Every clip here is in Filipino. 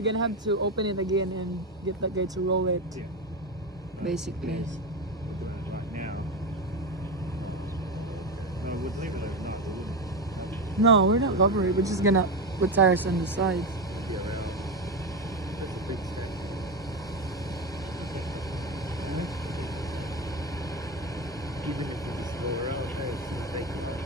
We're gonna have to open it again and get that guy to roll it. Yeah. Basically. Yes. We're doing it right now. No, we'd leave it overnight, we wouldn't. No, we're not covering it. We're just gonna put tires on the side. Yeah, well, that's a big step. Even if we just go around, it's not taking it.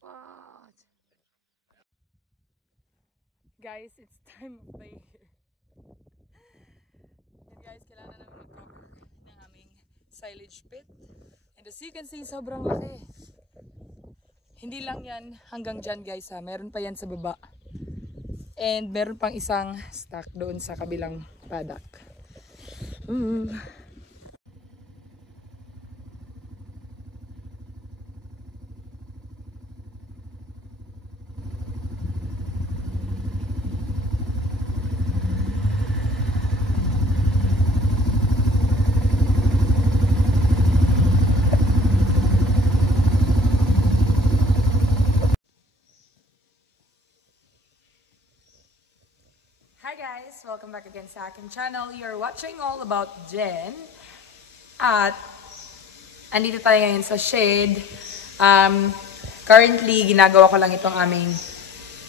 What? Guys, it's time of the year. And guys, kailangan namin mag-cover ng aming silage pit. And as you can see, sobrang laki. Hindi lang yan hanggang dyan guys ha. Meron pa yan sa baba. And meron pang isang stack doon sa kabilang paddock. Hi guys! Welcome back again sa aking channel. You're watching all about Jen. At andito tayo ngayon sa shade. Currently, ginagawa ko lang itong aming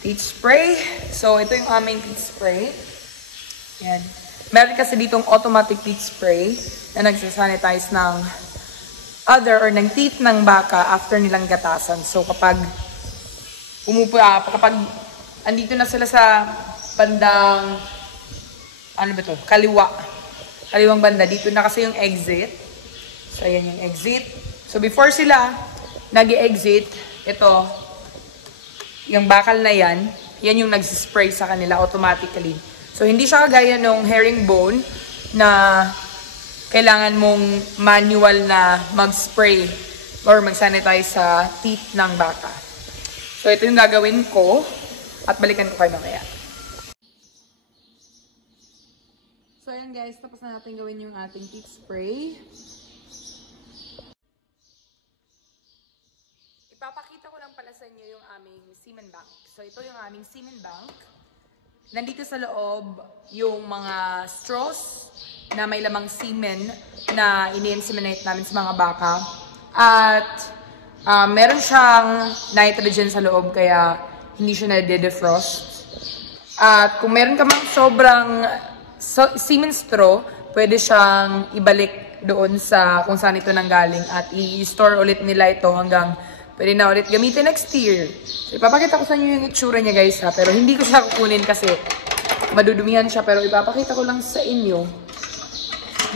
teeth spray. So, ito yung aming teeth spray. Yan. Meron kasi ditong automatic teeth spray na nagsasanitize ng ng teeth ng baka after nilang gatasan. So, kapag andito na sila sa bandang, ano ba to? Kaliwang banda. Dito na kasi yung exit. So, ayan yung exit. So, before sila nag-exit, ito, yung bakal na yan yung nagsispray sa kanila automatically. So, hindi siya kagaya nung herringbone na kailangan mong manual na mag-spray or mag-sanitize sa teeth ng baka. So, ito yung gagawin ko at balikan ko kayo mamaya. So, ayan guys, tapos na natin gawin yung ating teeth spray. Ipapakita ko lang pala sa inyo yung aming semen bank. So, ito yung aming semen bank. Nandito sa loob yung mga straws na may lamang semen na ini-inseminate namin sa mga baka. At meron siyang nitrogen sa loob kaya hindi siya na-defrost. At kung meron ka mang sobrang semen straw, pwede siyang ibalik doon sa kung saan ito nanggaling at i-store ulit nila ito hanggang pwede na ulit gamitin next year. So, ipapakita ko sa inyo yung itsura niya guys ha, pero hindi ko siya kukunin kasi madudumihan siya, pero ipapakita ko lang sa inyo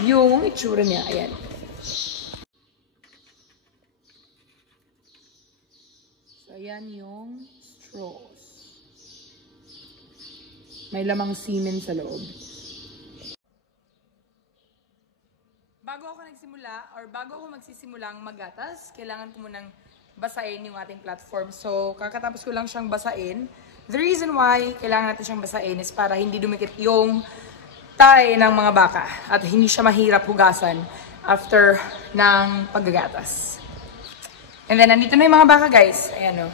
yung itsura niya. Ayan. So, ayan yung straws. May lamang semen sa loob. Bago ako magsisimulang maggatas, kailangan ko munang basain yung ating platform. So, kakatapos ko lang siyang basain. The reason why kailangan natin siyang basain is para hindi dumikit yung tae ng mga baka at hindi siya mahirap hugasan after ng paggagatas. And then, nandito na yung mga baka, guys. Ayan o.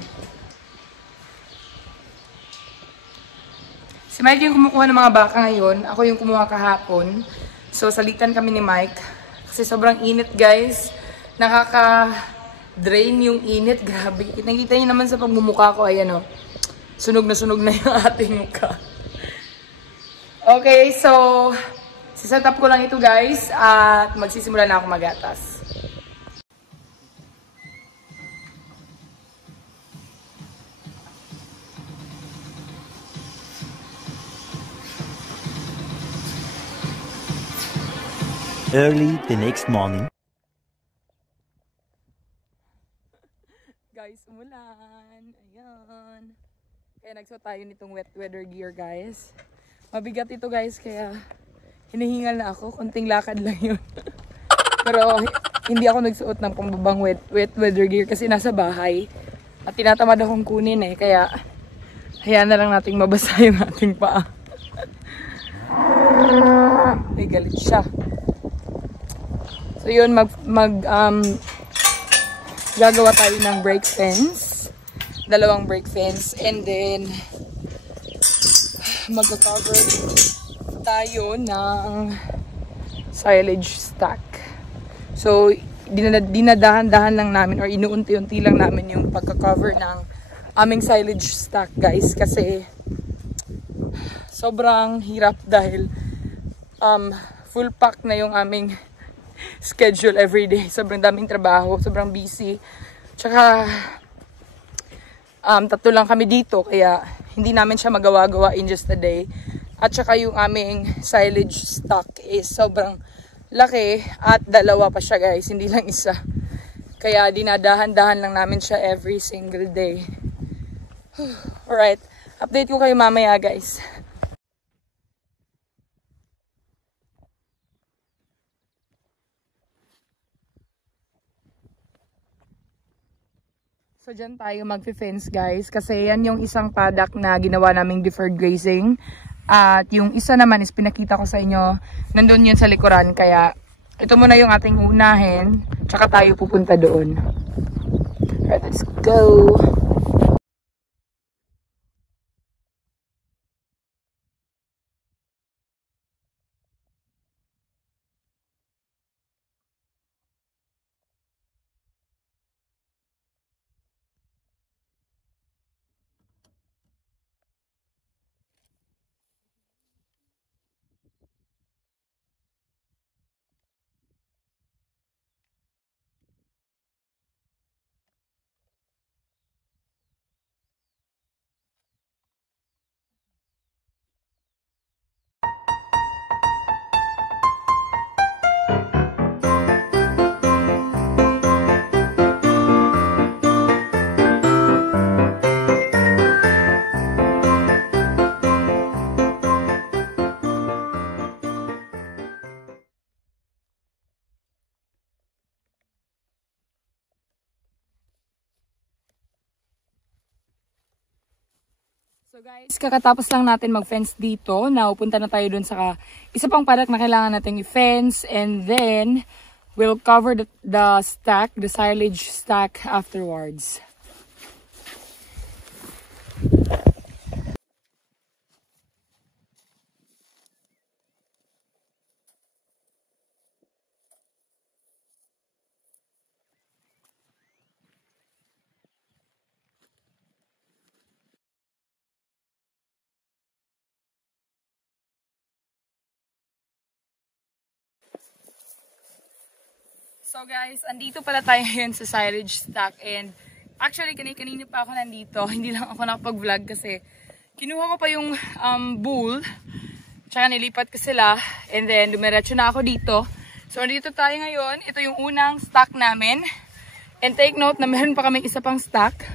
Si Mike yung kumukuha ng mga baka ngayon. Ako yung kumuha kahapon. So, salitan kami ni Mike. Kasi sobrang init, guys. Nakaka-drain yung init. Grabe. Nakikita niyo naman sa pagmumukha ko. Ayan o. Sunog na yung ating mukha. Okay, so siset up ko lang ito guys at magsisimula na ako magatas. Early the next morning. guys, umulan. Ayan. Kaya nagsuot tayo nitong wet weather gear guys. Mabigat ito guys, kaya hinihingal na ako. Konting lakad lang yun. Pero hindi ako nagsuot ng pambabang wet weather gear kasi nasa bahay. At tinatamad akong kunin eh. Kaya hayaan na lang nating mabasa yung ating paa. May galit siya. So yun, gagawa tayo ng brake fence. 2 brake fence. And then, magka-cover tayo ng silage stack. So, dinadahan-dahan lang namin or inuunti-unti lang namin yung pagka-cover ng aming silage stack, guys. Kasi, sobrang hirap dahil full pack na yung aming schedule everyday. Sobrang daming trabaho, sobrang busy. Tsaka, 3 lang kami dito, kaya hindi namin siya magawa-gawa in just a day. At tsaka yung aming silage stock is sobrang laki at 2 pa siya guys, hindi lang isa. Kaya dinadahan-dahan lang namin siya every single day. Alright, update ko kayo mamaya guys. So dyan tayo mag-fence guys, kasi yan yung isang paddock na ginawa naming deferred grazing. At yung isa naman is pinakita ko sa inyo, nandun yun sa likuran. Kaya ito muna yung ating unahin, tsaka tayo pupunta doon. Alright, let's go! So guys, kakatapos lang natin mag-fence dito. Now, punta na tayo dun sa isa pang paddock na kailangan natin i-fence. And then, we'll cover the stack, the silage stack afterwards. So guys, andito pala tayo ngayon sa silage stack and actually kanina pa ako nandito, hindi lang ako nakapag-vlog kasi kinuha ko pa yung bull, tsaka nilipat ko sila and then dumiretso na ako dito. So andito tayo ngayon, ito yung unang stack namin and take note na meron pa kaming isa pang stack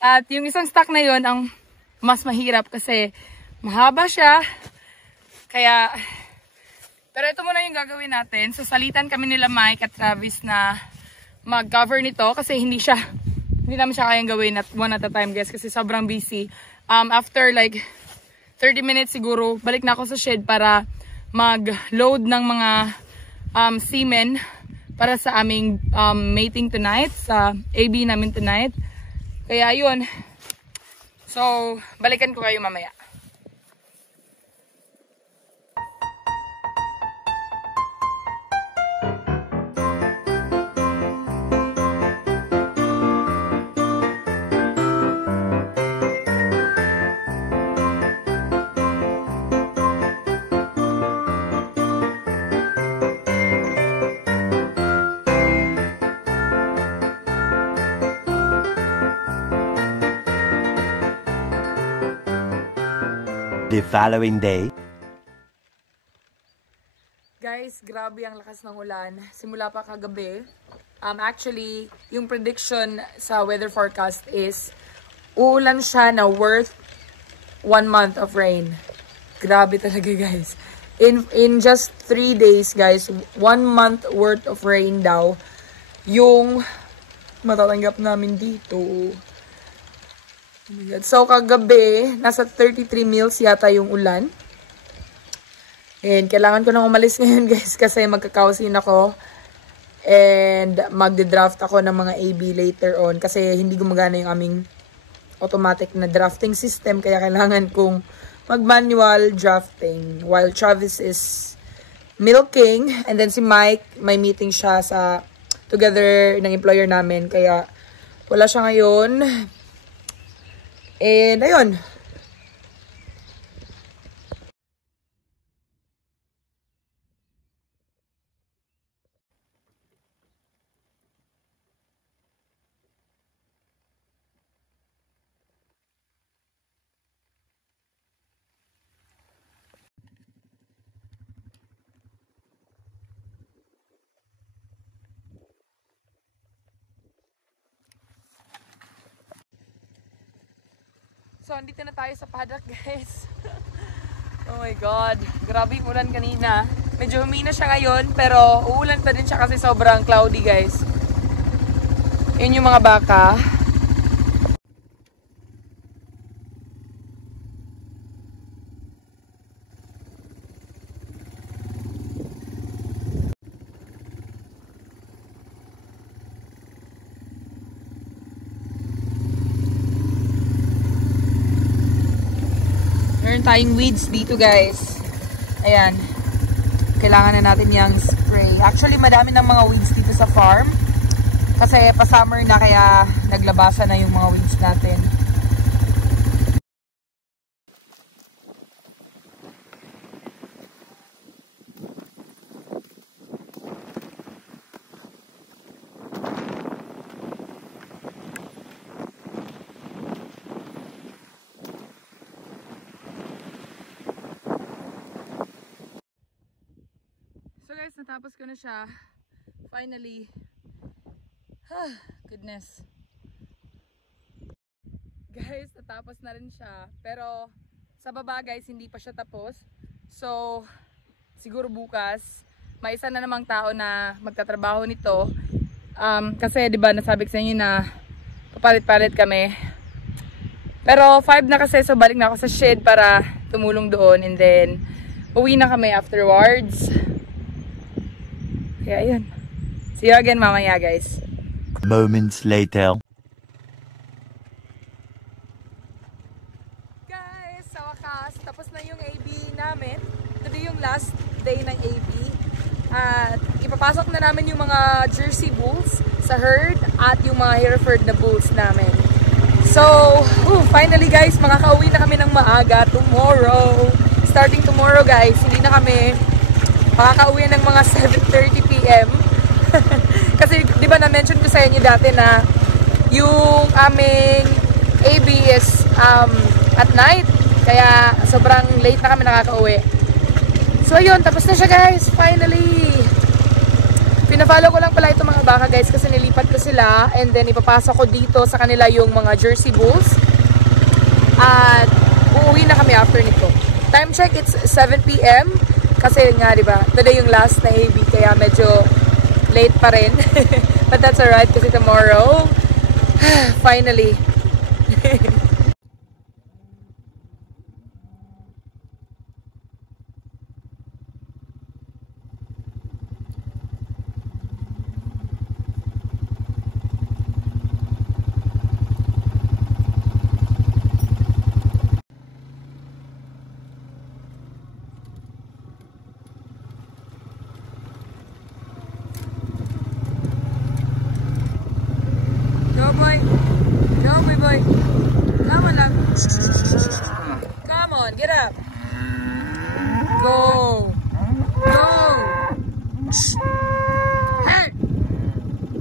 at yung isang stack na yon ang mas mahirap kasi mahaba siya kaya... Pero ito muna yung gagawin natin. Sasalitan kami nila Mike at Travis na mag-cover nito kasi hindi namin siya kayang gawin at one at a time guys kasi sobrang busy. After like 30 minutes siguro, balik na ako sa shed para mag-load ng mga semen para sa aming mating tonight, sa AB namin tonight. Kaya yun. So, balikan ko kayo mamaya. The following day. Guys, guys, grabe ang lakas ng ulan. Simula pa kagabi. Actually, yung prediction sa weather forecast is uulan siya na worth 1 month of rain. Grabe talaga guys. In just 3 days guys, 1 month worth of rain daw yung matatanggap namin dito. Oh my God. So kagabi, nasa 33 mils yata yung ulan. And kailangan ko nang umalis ngayon guys kasi magkakausin ako. And magde-draft ako ng mga AB later on kasi hindi gumagana yung aming automatic na drafting system. Kaya kailangan kong mag-manual drafting. While Travis is milking. And then si Mike, may meeting siya sa together ng employer namin. Kaya wala siya ngayon. And ayun. So, andito na tayo sa paddock, guys. Oh my God. Grabe yung ulan kanina. Medyo humina siya ngayon, pero uulan pa din siya kasi sobrang cloudy, guys. Yun yung mga baka. Meron tayong weeds dito guys. Ayan. Kailangan na natin yung spray. Actually, madami ng mga weeds dito sa farm. Kasi pa-summer na kaya naglabasan na yung mga weeds natin. Guys, natapos ko na siya. Finally. Goodness. Guys, natapos na rin siya. Pero, sa baba guys, hindi pa siya tapos. So, siguro bukas, may isa na namang tao na magtatrabaho nito. Kasi, di ba, nasabi ko sa inyo na papalit-palit kami. Pero, 5 na kasi, so balik na ako sa shed para tumulong doon. And then, uwi na kami afterwards. Kaya yun. See you again mamaya guys. Moments later. Guys, sa wakas, tapos na yung AB namin. Today yung last day ng AB. At ipapasok na namin yung mga Jersey Bulls sa herd at yung mga Hereford na Bulls namin. So, finally guys, makakauwi na kami ng maaga tomorrow. Starting tomorrow guys, hindi na kami makakauwi ng mga 7:30 PM. Kasi di ba na-mention ko sa inyo dati na yung aming AB is at night. Kaya sobrang late na kami nakakauwi. So ayun, tapos na siya guys, finally. Pina-follow ko lang pala itong mga baka guys kasi nilipat ko sila. And then ipapasok ko dito sa kanila yung mga Jersey Bulls. At uuwi na kami after nito. Time check, it's 7 PM. Kasi nga, di ba, today yung last na AB, kaya medyo late pa rin. But that's alright kasi tomorrow, finally. Go, my boy. Come on lang. Come on, get up. Go. Go. Hey.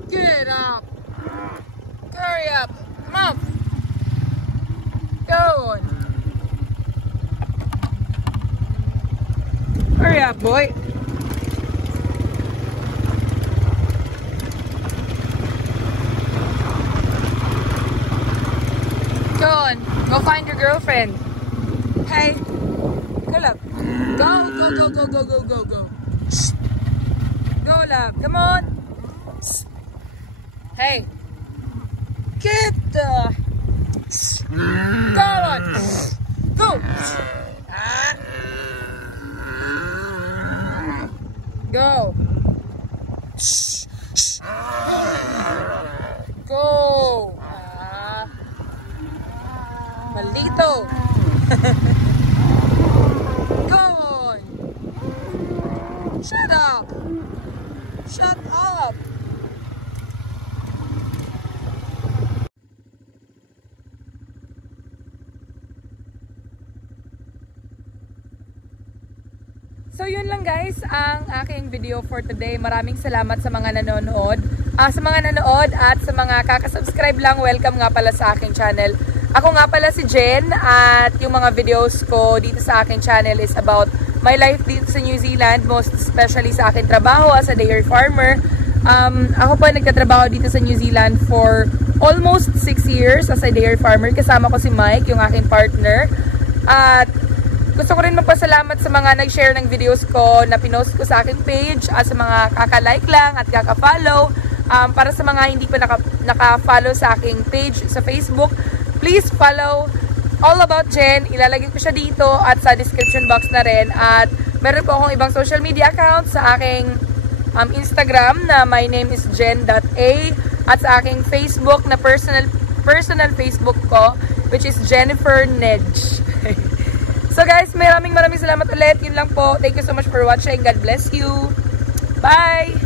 Get up. Hurry up. Come on. Go on. Hurry up, boy. find your girlfriend. Hey. Go, love. Go, go, go, go, go, go, go, go. Shh. Go, love. Come on. Shh. Hey. Get the... Go on. Go. Go. Shh. Shh. Go. Maldito. Go on. Shut up. Shut up. So yun lang guys ang aking video for today. Maraming salamat sa mga nanonood. Sa mga nanood at sa mga kakasubscribe lang, welcome nga pala sa aking channel. Ako nga pala si Jen at yung mga videos ko dito sa aking channel is about my life dito sa New Zealand, most especially sa aking trabaho as a dairy farmer. Ako po nagtatrabaho dito sa New Zealand for almost 6 years as a dairy farmer. Kasama ko si Mike, yung aking partner. At gusto ko rin magpasalamat sa mga nag-share ng videos ko na pinost ko sa aking page at sa mga kaka-like lang at kaka-follow. Para sa mga hindi pa naka-follow sa aking page sa Facebook, please follow All About Jen. Ilalagay ko siya dito at sa description box na rin. At meron po akong ibang social media accounts sa aking Instagram na my name is jen.a at sa aking Facebook na personal Facebook ko which is Jennifer Nedge. So guys, maraming salamat ulit. Yun lang po. Thank you so much for watching. God bless you. Bye!